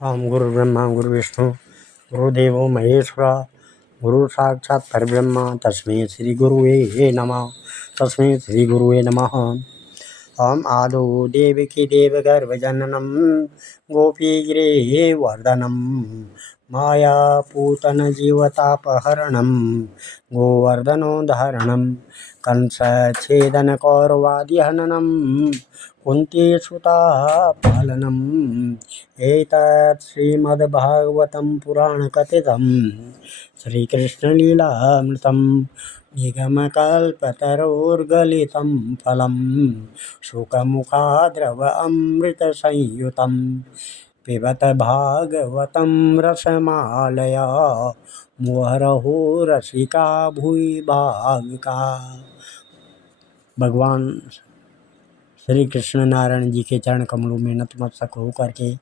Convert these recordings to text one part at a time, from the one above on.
ओम गुरुर्ब्रह्मा गुरुविष्णु गुरुदेवो महेश्वरा गुरु साक्षात् परब्रह्म तस्मै श्री गुरुवे नमः। तस्मै श्री गुरुवे नमः। ओम आदौ देवकी देवगर्भजननं गोपीगिरेः वर्धनं मायापूतन जीवतापहरणं गोवर्धनोद्धरणं कंसच्छेदन कौरवादिहननं कुन्तीसुता पालनम् एतत् श्रीमद्भागवतं पुराणकथितं श्रीकृष्णलीलामृतं निगमकल्पतरोर्गलितं फलं शुकमुखाद्रव अमृतसंयुतं पिबत भागवतं रसमालया मुहुरहो रसिका भुवि भावुका। भगवान श्री कृष्ण नारायण जी के चरण कमलों में नतमस्तक होकर के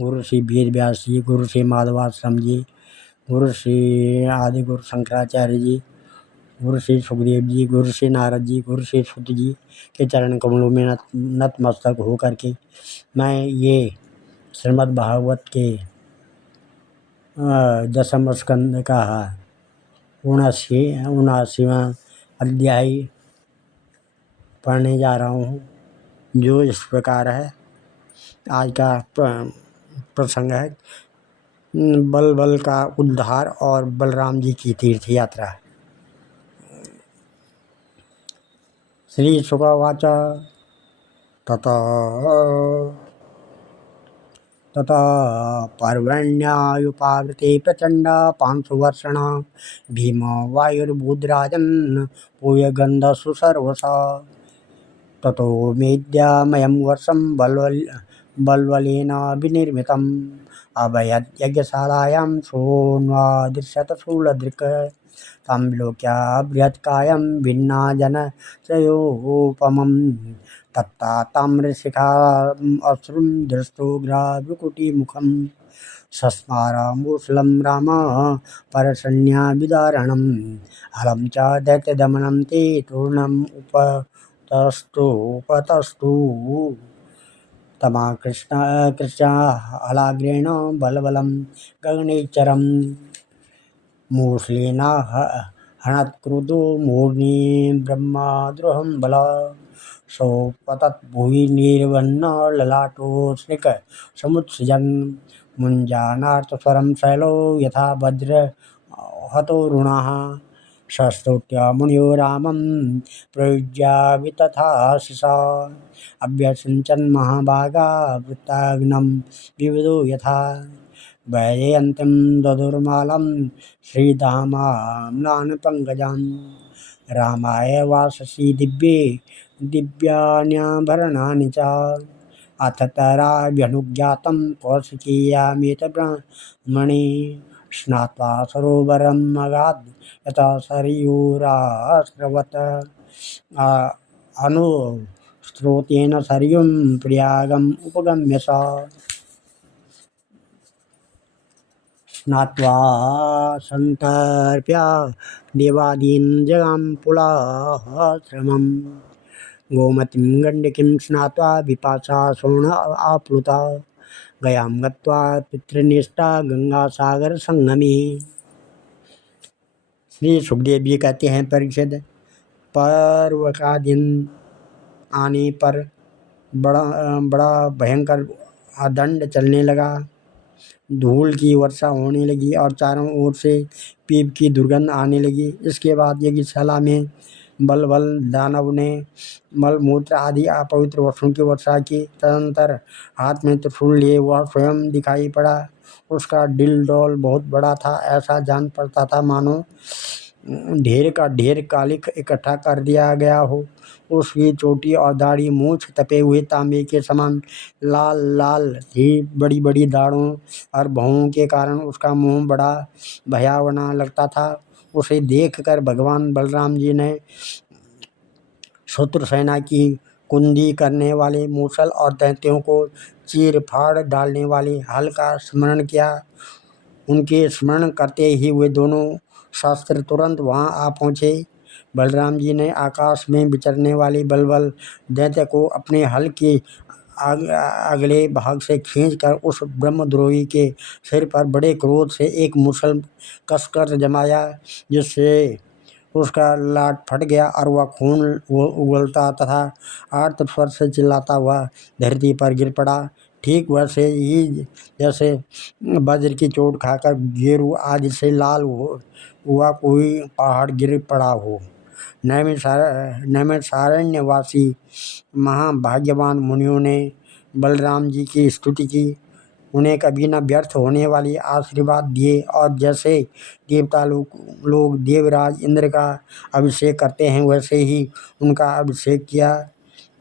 गुरु श्री वेद व्यास जी, गुरु श्री माधवाश्रम जी, गुरु श्री आदि गुरु शंकराचार्य जी, गुरु श्री सुखदेव जी, गुरु श्री नारद जी, गुरु श्री सुत जी के चरण कमलों में नतमस्तक होकर के मैं ये श्रीमद् भागवत के दसम स्कंद का 79वां अध्याय पढ़ने जा रहा हूँ, जो इस प्रकार है। आज का प्रसंग है बल का उद्धार और बलराम जी की तीर्थ यात्रा। श्री शुकवाच तथा पर्वण्यायुपावृते प्रचंडा पांशुवर्षण भीम वायुर्बुद्राजन् पूयगन्धसु सर्वसा ततो मेद्यामयं वर्षं बल्वलेन विनिर्मितम् अभयत् यज्ञशालायां सोऽन्वादृश्यत शूलदृक् तं विलोक्य बृहत्कायं भिन्नाजनत्रयोपमम् तत्ता ताम्रशिखाम् अश्रुं दृष्टो ग्राव्यकुटिमुखम् सस्मार मूसलं राम परशन्याभिदारणम् हलं च दैत्यदमनं ते तूर्णम् उपतस्तु तमा कृष्ण हलाग्रेण बलबलं गगनेश्चरं मूसलेन हनत्क्रुधो मूर्ध्नि ब्रह्माद्रोहं बला सोपतत् भुवि निर्वन्न ललाटो स्निक समुत्सृजन् मुञ्जानार्तस्वरं शैलो यथा वज्र हतोरुणः सस्तोत्य मुनियो रामं प्रयुज्य वितथाशिषा अभ्यसिञ्चन् महाभागा वृत्ताग्नं विविदो यथा वैजयन्तीं ददुर्मालं श्रीधामाम्नान् पङ्कजं रामाय वाससि दिव्यान्याभरणानि च अथ तराभ्यनुज्ञातं कौशिकीयामेत ब्रह्मणि स्नात्वा सरोवरं मगाद् यथा सरयूरास्रवत् अनुस्रोतेन सरयूं प्रयागम् उपगम्य सा स्नात्वा सन्तर्प्य देवादीन् जगां पुलाश्रमम् गोमतीं गण्डकीं स्नात्वा विपाशा शोण आप्लुता गयां गत्वा पितृनिष्ठा गंगासागर संगमे। श्री सुखदेव जी कहते हैं, परीक्षित, पर्व का दिन आने पर बड़ा भयंकर दंड चलने लगा। धूल की वर्षा होने लगी और चारों ओर से पीप की दुर्गंध आने लगी। इसके बाद यज्ञशाला में बल दानव ने मलमूत्र आदि अपवित्र वस्तुओं की वर्षा की। तदनंतर हाथ में त्रिशूल लिए वह स्वयं दिखाई पड़ा। उसका डिलडोल बहुत बड़ा था, ऐसा जान पड़ता था मानो ढेर का ढेर कालिक इकट्ठा कर दिया गया हो। उसकी चोटी और दाढ़ी मूछ तपे हुए तांबे के समान लाल लाल थी। बड़ी बड़ी दाढ़ों और भौं के कारण उसका मुंह बड़ा भयावना लगता था। उसे देखकर भगवान बलराम जी ने शत्रु सेना की कुंदी करने वाले मूसल और दैत्यों को चीर फाड़ डालने वाले हल का स्मरण किया। उनके स्मरण करते ही वे दोनों शास्त्र तुरंत वहां आ पहुँचे। बलराम जी ने आकाश में विचरने वाले बलबल दैत्य को अपने हल की अगले भाग से खींचकर उस ब्रह्मद्रोही के सिर पर बड़े क्रोध से एक मुसल कसकर जमाया, जिससे उसका लाट फट गया और वह खून उगलता तथा आर्त स्वर से चिल्लाता हुआ धरती पर गिर पड़ा। ठीक वैसे ही जैसे वज्र की चोट खाकर गेरू आदि से लाल हुआ कोई पहाड़ गिर पड़ा हो। नैमिषारण्यवासी महाभाग्यवान मुनियों ने बलराम जी की स्तुति की, उन्हें कभी न व्यर्थ होने वाली आशीर्वाद दिए और जैसे देवता लोग देवराज इंद्र का अभिषेक करते हैं वैसे ही उनका अभिषेक किया।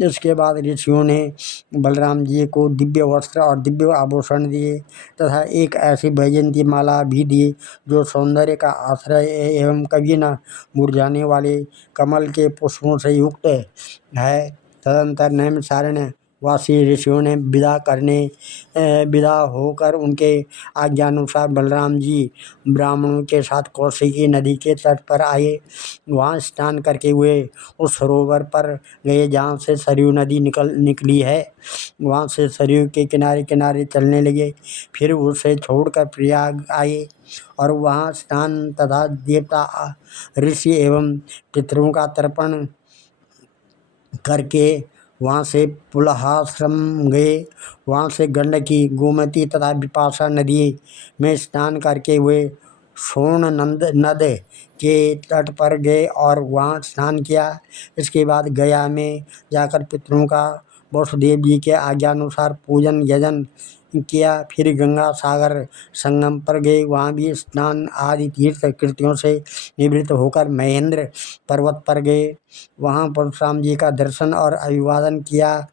इसके बाद ऋषियों ने बलराम जी को दिव्य वस्त्र और दिव्य आभूषण दिए तथा एक ऐसी वैजयंती माला भी दी जो सौंदर्य का आश्रय एवं कभी न मुरझाने वाले कमल के पुष्पों से युक्त है। तदंतर नैमिषारण्य वासी ऋषियों ने विदा होकर उनके आज्ञानुसार बलराम जी ब्राह्मणों के साथ कौशिकी नदी के तट पर आए। वहाँ स्नान करके वे उस सरोवर पर गए जहाँ से सरयू नदी निकली है। वहाँ से सरयू के किनारे किनारे चलने लगे, फिर उसे छोड़कर प्रयाग आए और वहाँ स्नान तथा देवता ऋषि एवं पितरों का तर्पण करके वहाँ से पुलहाश्रम गए। वहाँ से गंडकी, गोमती तथा विपाशा नदी में स्नान करके वे सोन नद के तट पर गए और वहाँ स्नान किया। इसके बाद गया में जाकर पितरों का वसुदेव जी के आज्ञानुसार पूजन यजन किया। फिर गंगा सागर संगम पर गए, वहाँ भी स्नान आदि तीर्थ कृत्यों से निवृत्त होकर महेंद्र पर्वत पर गए, वहाँ परशुराम जी का दर्शन और अभिवादन किया।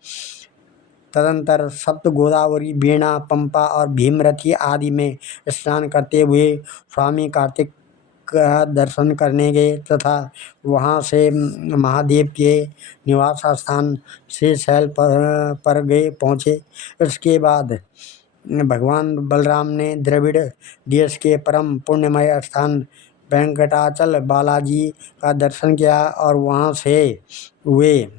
तदंतर सप्त गोदावरी, वीणा, पंपा और भीमरथी आदि में स्नान करते हुए स्वामी कार्तिक का दर्शन करने गए तथा वहाँ से महादेव के निवास स्थान श्रीशैल पर गए पहुँचे। इसके बाद भगवान बलराम ने द्रविड़ देश के परम पुण्यमय स्थान वेंकटाचल बालाजी का दर्शन किया और वहाँ से वे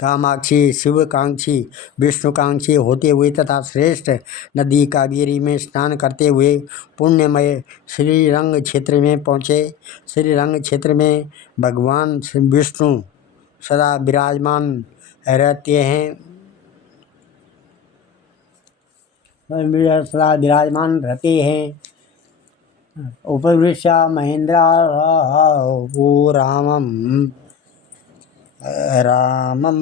कामाक्षी, शिवकांक्षी, विष्णुकांक्षी होते हुए तथा श्रेष्ठ नदी कावेरी में स्नान करते हुए पुण्यमय श्रीरंग क्षेत्र में पहुँचे। श्रीरंग क्षेत्र में भगवान विष्णु सदा विराजमान रहते हैं उपविश्य महेंद्र रामम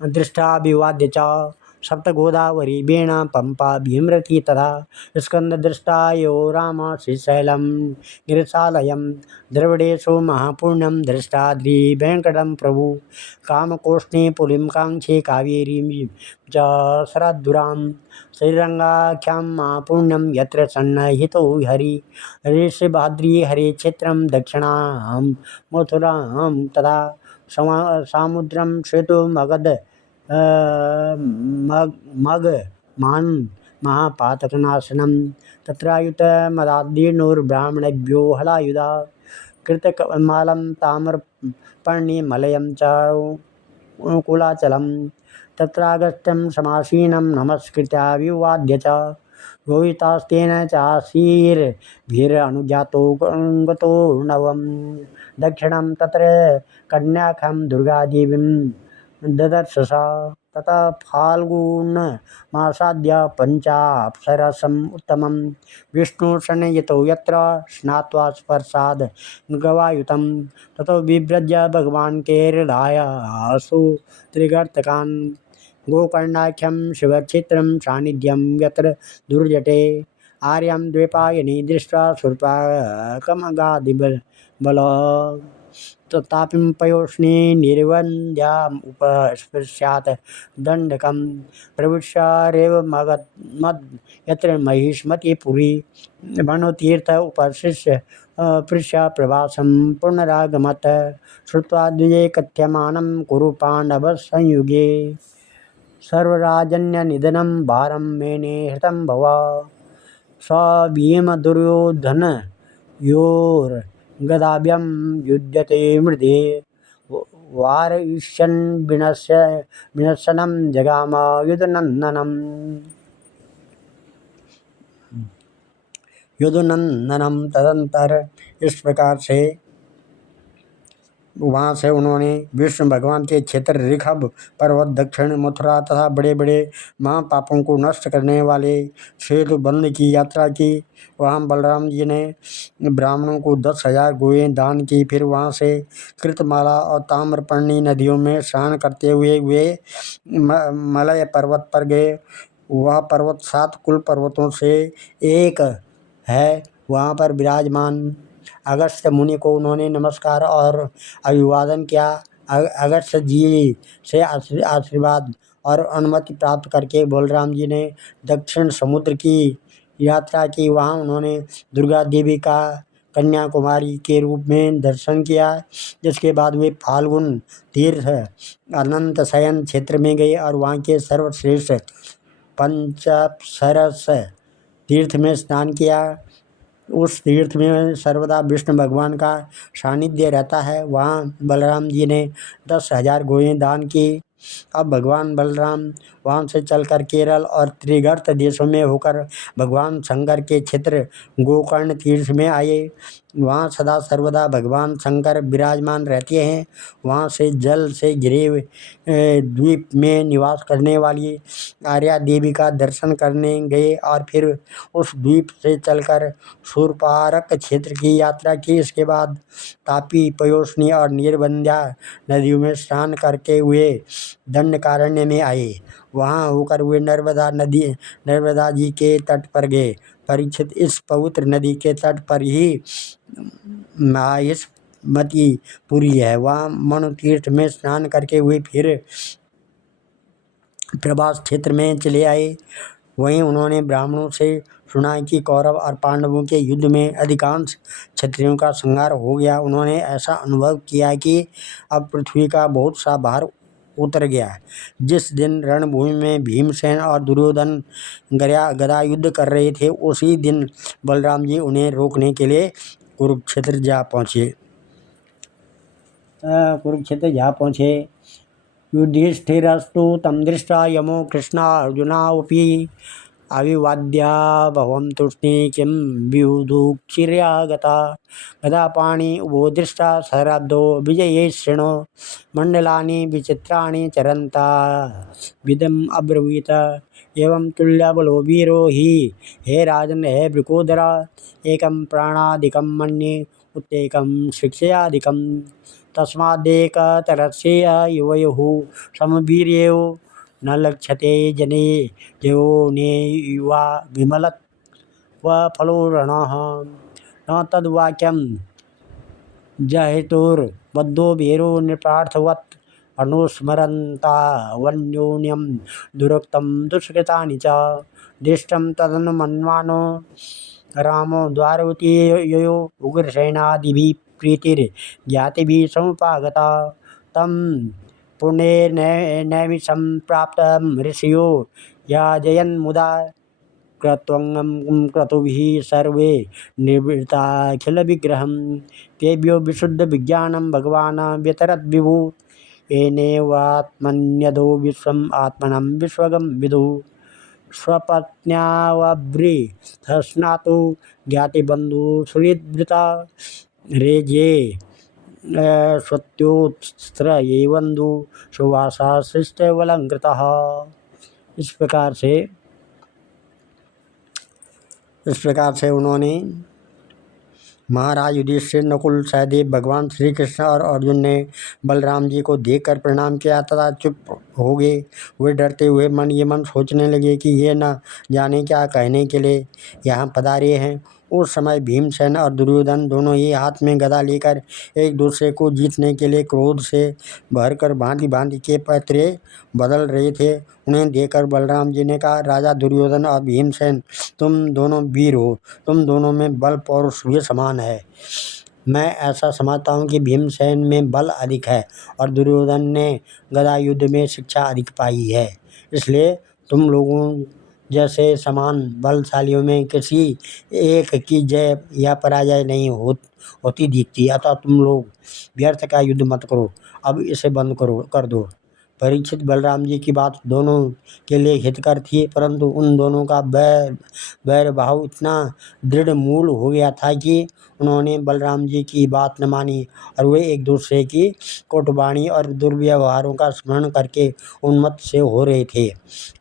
दृष्टाभिवाद्य च सप्त गोदावरी, वीणा, पंपा, भीमरथी तथा स्कंद दृष्टायो राम श्रीशैलम गिरिशालयम द्रविडेशो महापुण्यम दृष्टाद्रि वेंकटम प्रभु कामकोष्णी पुलिम कांक्षी कावेरी च शरदुराम श्रीरंगाख्याम महापुण्यम यत्र सन्निहितो हरि ऋषभाद्रि हरे क्षेत्रम दक्षिणाम मथुराम तथा सामुद्रम श्वेतो मगध मगमान महापातकनाशनम तत्रायुत मदादीर्णोर्ब्राह्मणेभ्यो हलायुधा कृतकमालं ताम्रपर्णिमलयं च कुलाचलं तत्रागस्त्यं समासीनं नमस्कृत्याभिवाद्य च रोहितास्तेन चाशीर्भिरनुज्ञातो गतो नवं दक्षिणं तत्र कन्याख्यं दुर्गादेवीं ददर्श ततः फाल्गुनमासाद्य पञ्चाप्सरसम् उत्तमं विष्णुसन्निहितो यत्र स्नात्वा स्पर्शाद् गवायुतं ततो विव्रज्य भगवान् के हृदयासु त्रिगर्तकान् गोकर्णाख्यं शिवक्षेत्रं सान्निध्यं यत्र दुर्जटे आर्यं द्वैपायनी दृष्ट्वा शूर्पकमगादिबल तापिं पयोष्णी निर्वन्द्यामुपस्पृश्यात् दण्डकं प्रविश्यारेव मद यत्र महिष्मतिपुरी वनोतीर्थ उपशिष्य पृश्य प्रवासं पुनरागमत् श्रुत्वा द्विजे कथ्यमानं कुरु पाण्डवसंयुगे सर्वराजन्यनिधनं भारं मेने हृतं भव स भीमदुर्योधनयोर्गदाभ्यां युध्यते मृधे वारयिष्यन् विनश्यनं जगाम युधनंदनम। तदंतर इस प्रकार से वहाँ से उन्होंने विष्णु भगवान के क्षेत्र ऋषभ पर्वत, दक्षिण मथुरा तथा बड़े बड़े महापापों को नष्ट करने वाले सेतु बंध की यात्रा की। वहाँ बलराम जी ने ब्राह्मणों को 10,000 गोएं दान की। फिर वहाँ से कृतमाला और ताम्रपर्णी नदियों में स्नान करते हुए वे मलय पर्वत पर गए। वह पर्वत 7 कुल पर्वतों से एक है। वहाँ पर विराजमान अगस्त्य मुनि को उन्होंने नमस्कार और अभिवादन किया। अगस्त्य जी से आशीर्वाद और अनुमति प्राप्त करके बलराम जी ने दक्षिण समुद्र की यात्रा की। वहाँ उन्होंने दुर्गा देवी का कन्याकुमारी के रूप में दर्शन किया। जिसके बाद वे फाल्गुन तीर्थ अनंत शयन क्षेत्र में गए और वहाँ के सर्वश्रेष्ठ पंचसरस तीर्थ में स्नान किया। उस तीर्थ में सर्वदा विष्णु भगवान का सानिध्य रहता है। वहाँ बलराम जी ने 10,000 गोएं दान की। अब भगवान बलराम वहाँ से चलकर केरल और त्रिगर्त देशों में होकर भगवान शंकर के क्षेत्र गोकर्ण तीर्थ में आए। वहाँ सदा सर्वदा भगवान शंकर विराजमान रहते हैं। वहाँ से जल से घिरे द्वीप में निवास करने वाली आर्या देवी का दर्शन करने गए और फिर उस द्वीप से चलकर शूरपारक क्षेत्र की यात्रा की। इसके बाद तापी, पयोष्णी और नीरबंध्या नदियों में स्नान करके हुए दंडकारण्य में आए। वहाँ होकर वे नर्मदा जी के तट पर गए। परीक्षित, इस पवित्र नदी के तट पर ही माहिष्मतीपुरी है। वहाँ मनु तीर्थ में स्नान करके हुए फिर प्रभास क्षेत्र में चले आए। वहीं उन्होंने ब्राह्मणों से सुना कि कौरव और पांडवों के युद्ध में अधिकांश क्षत्रियों का संहार हो गया। उन्होंने ऐसा अनुभव किया कि अब पृथ्वी का बहुत सा भार उतर गया है। जिस दिन रणभूमि में भीमसेन और दुर्योधन गदा युद्ध कर रहे थे, उसी दिन बलराम जी उन्हें रोकने के लिए कुरुक्षेत्र जा पहुँचे। युधिष्ठिरस्तु तं दृष्ट्वा यमो कृष्णार्जुनावपि अविवाद्या भवं तूष्णी किं विदुक्षिर्या गता। गदापाणि उभो दृष्टा शराब्दो विजये शृणो मण्डलानि विचित्राणि चरन्ता विदम् अब्रवीत। एवं तुल्यबलो वीरो हि हे राजन् हे वृकोदरा। एकं प्राणादिकं मन्ये उत्तेकं शिक्षयादिकं। तस्मादेकतरस्य युवयोः समवीर्यो न लक्ष्यते जने जो ने युवा विमलत्वफलोरणः। न तद्वाक्यं जहेतुर्बद्धो वीरो नृपार्थवत् अनुस्मरन्ता वन्योन्यं दुरुक्तं दुष्कृतानि च। दृष्टं तदनुमन्वानो रामो द्वारवती ययो उग्रसेनादिभिः प्रीतिर्ज्ञातिभिः समुपागता। तं पुण्येनैमिषं प्राप्तं ऋषयो याजयन्मुदा। क्रत्वं क्रतुभिः सर्वे निर्वृताखिलविग्रहं। तेभ्यो विशुद्धविज्ञानं भगवान् व्यतरद्विभुः। येनैवात्मन्यदो विश्वम् आत्मनं विश्वगं विदुः। स्वपत्न्यावभृतस्नातो ज्ञातिबन्धु सुहृद्वृता। रेज्ये स्वत्योस्त्र ये बंधु सुवासा शिष्टवलंकृतः। इस प्रकार से उन्होंने महाराज युधिष्ठिर, नकुल, सहदेव, भगवान श्री कृष्ण और अर्जुन ने बलराम जी को देखकर प्रणाम किया तथा चुप हो गए। वे डरते हुए ये मन सोचने लगे कि ये न जाने क्या कहने के लिए यहाँ पधारे हैं। उस समय भीमसेन और दुर्योधन दोनों ही हाथ में गदा लेकर एक दूसरे को जीतने के लिए क्रोध से भरकर भांति भांति के पैतरे बदल रहे थे। उन्हें देखकर बलराम जी ने कहा, राजा दुर्योधन और भीमसेन, तुम दोनों वीर हो। तुम दोनों में बल पौरुष भी समान है। मैं ऐसा समझता हूँ कि भीमसेन में बल अधिक है और दुर्योधन ने गदा युद्ध में शिक्षा अधिक पाई है। इसलिए तुम लोगों जैसे समान बलशालियों में किसी एक की जय या पराजय नहीं होती दिखती। अतः तुम लोग व्यर्थ का युद्ध मत करो, अब इसे बंद कर दो। परीक्षित बलराम जी की बात दोनों के लिए हितकर थी, परंतु उन दोनों का बैर भाव इतना दृढ़ मूल हो गया था कि उन्होंने बलराम जी की बात न मानी और वे एक दूसरे की कोटवाणी और दुर्व्यवहारों का स्मरण करके उन्मत्त से हो रहे थे।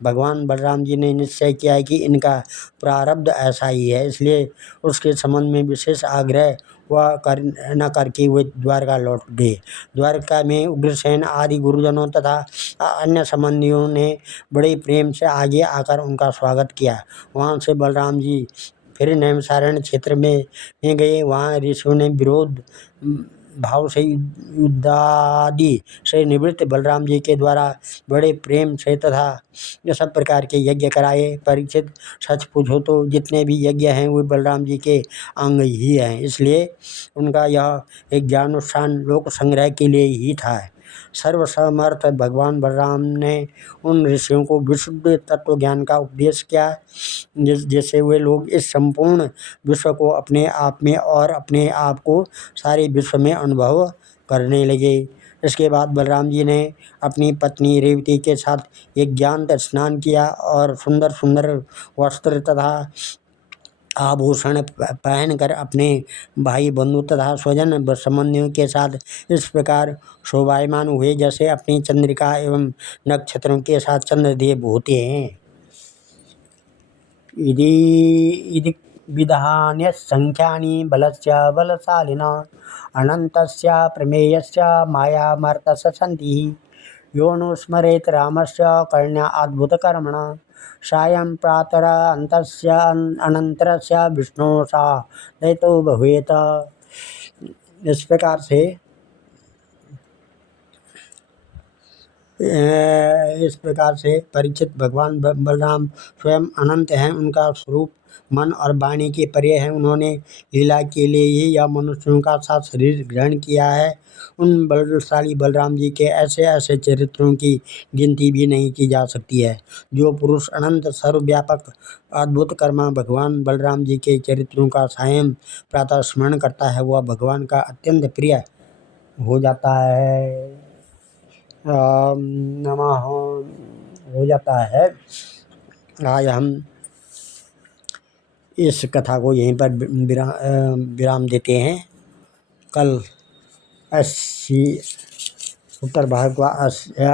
भगवान बलराम जी ने निश्चय किया कि इनका प्रारब्ध ऐसा ही है, इसलिए उसके संबंध में विशेष आग्रह न करके वे द्वारका लौट गए। द्वारका में उग्रसेन आदि गुरुजनों तथा अन्य संबंधियों ने बड़े प्रेम से आगे आकर उनका स्वागत किया। वहाँ से बलराम जी फिर नैमिषारण्य क्षेत्र में गए। वहाँ ऋषियों ने विरोध भाव से युद्धादि से निवृत्त बलराम जी के द्वारा बड़े प्रेम से तथा सब प्रकार के यज्ञ कराए। परीक्षित, सच पूछो तो जितने भी यज्ञ हैं वे बलराम जी के अंग ही हैं, इसलिए उनका यह एक ज्ञानुष्ठान लोक संग्रह के लिए ही था। सर्वसमर्थ भगवान बलराम ने उन ऋषियों को विशुद्ध तत्व ज्ञान का उपदेश किया, जिससे वे लोग इस संपूर्ण विश्व को अपने आप में और अपने आप को सारे विश्व में अनुभव करने लगे। इसके बाद बलराम जी ने अपनी पत्नी रेवती के साथ एक ज्ञात स्नान किया और सुंदर सुंदर वस्त्र तथा आभूषण पहनकर अपने भाई बंधु तथा स्वजन संबंधियों के साथ इस प्रकार शोभायमान हुए जैसे अपनी चंद्रिका एवं नक्षत्रों के साथ चंद्रदेव होते हैं। इति विधान्य संख्यानि बलस्य बलशालिना अनन्तस्य प्रमेयस्य मायामर्तस्य सन्ति। यो नो स्मरेत् रामस्य कर्ण्या अद्भुतकर्मणा सायं प्रातरन्तस्य अनन्तरस्य विष्णोः साधयितो भवेत्। इस प्रकार से परीक्षित, भगवान बलराम स्वयं अनंत हैं, उनका स्वरूप मन और वाणी के परे है। उन्होंने लीला के लिए ही यह मनुष्यों का साथ शरीर ग्रहण किया है। उन बलशाली बलराम जी के ऐसे ऐसे चरित्रों की गिनती भी नहीं की जा सकती है। जो पुरुष अनंत सर्वव्यापक अद्भुत कर्मा भगवान बलराम जी के चरित्रों का सायं प्रातः स्मरण करता है, वह भगवान का अत्यंत प्रिय हो जाता है। नमः हो जाता है। आज हम इस कथा को यहीं पर विराम देते हैं। कल 80 उत्तर भाग का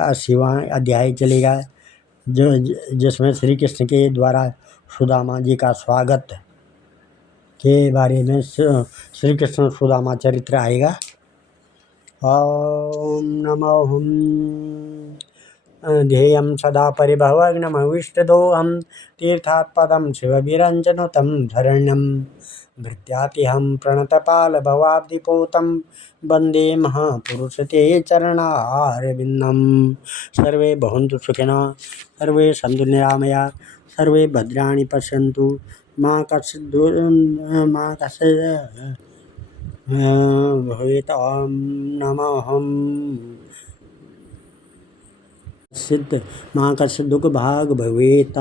80वां अध्याय चलेगा, जिसमें श्री कृष्ण के द्वारा सुदामा जी का स्वागत के बारे में श्री कृष्ण सुदामा चरित्र आएगा। ॐ नमो ध्येयं सदा परिभवग्नमविष्टदोहं तीर्थात्पदं शिवविरञ्जनुतं शरण्यं भृत्यातिहं प्रणतपालभवाब्धिपोतं वन्दे महापुरुषते चरणारविन्दं। सर्वे भवन्तु सुखिनः, सर्वे सन्तु निरामया, सर्वे भद्राणि पश्यन्तु, मा कश्चित् भवेत्। ॐ नमः सिद्ध मा कश्चित् दुःख भाग भवेत्।